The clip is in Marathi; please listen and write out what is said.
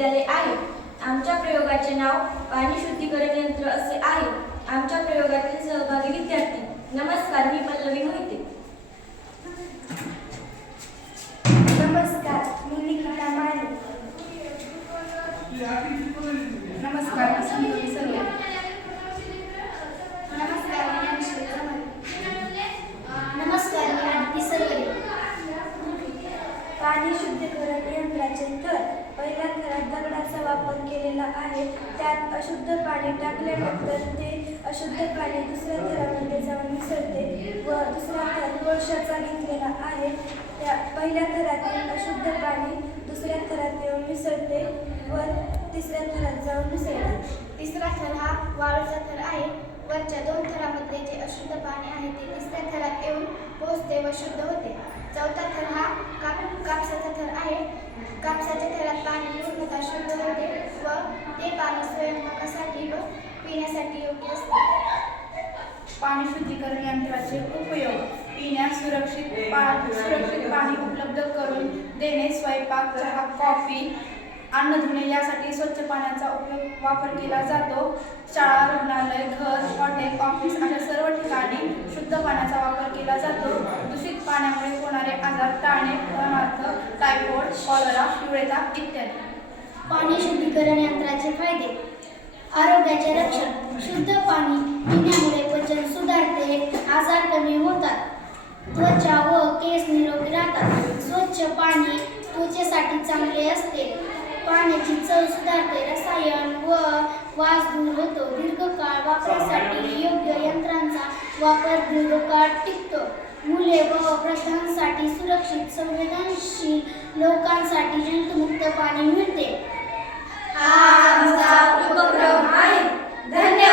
विद्यालय आहे। आमच्या प्रयोगाचे नाव पाणी शुद्धीकरण यंत्र असे आहे। आमच्या प्रयोगातील सहभागी विद्यार्थी, नमस्कार, मी पल्लवी मोहिते। नमस्कार, मी निकिता माने। नमस्कार, मी संतोषी सरवे। नमस्कार, मी अनुष्का जमाने। नमस्कार, मी आदिती सरवे। पाणी शुद्धीकरण यंत्राचे थर। पहिल्या थरात दगडाचा वापर केलेला आहे। त्यात अशुद्ध पाणी टाकल्यानंतर ते अशुद्ध पाणी दुसऱ्या थरामध्ये जाऊन मिसळते व दुसरा थर कोळशाचा घेतलेला आहे। त्या पहिल्या थरातील अशुद्ध पाणी दुसऱ्या थरात येऊन मिसळते व तिसऱ्या थरात जाऊन मिसळते। तिसरा थर हा वाळूचा थर आहे। वरच्या दोन थरामध्ये जे अशुद्ध पाणी आहे ते तिसऱ्या थरात येऊन पोहोचते व शुद्ध होते। चौथा थर हा कापसाचा थर आहे। कापसाच्या थरात पाणी पूर्णतः शुद्ध होते व ते पाणी स्वयंपाकासाठी व पिण्यासाठी योग्य असते। पाणी शुद्धीकरण यंत्राचे उपयोग: पिण्यास सुरक्षित पाणी उपलब्ध करून देणे, स्वयंपाक, चहा, कॉफी, अन्न धुणे यासाठी स्वच्छ पाण्याचा वापर केला जातो। शाळा, रुग्णालय, घर, हॉटेल, ऑफिस अशा सर्व ठिकाणी शुद्ध पाण्याचा वापर केला जातो। दूषित पाण्यामुळे होणारे आजार टाळणे, उदाहरणार्थ टायफॉइड, कॉलरा, पिवळेता इत्यादी। पाणी शुद्धीकरण यंत्राचे फायदे: आरोग्याचे रक्षण: शुद्ध पाणी पिण्यामुळे पचन सुधारते, आजार कमी होतात, त्वचा व केस निरोगी राहतात। स्वच्छ पाणी त्वचेसाठी चांगले असते, पाण्याची चव सुधारते, रसायन व वास दूर होतो, दीर्घकाळ वापरासाठी योग्य यंत्रांचा वापर दीर्घकाळ टिकतो, मुले व वृद्धांसाठी सुरक्षित, संवेदनशील लोकांसाठी जंतुमुक्त पाणी मिळते। हा आमचा उपक्रम आहे। धन्यवाद।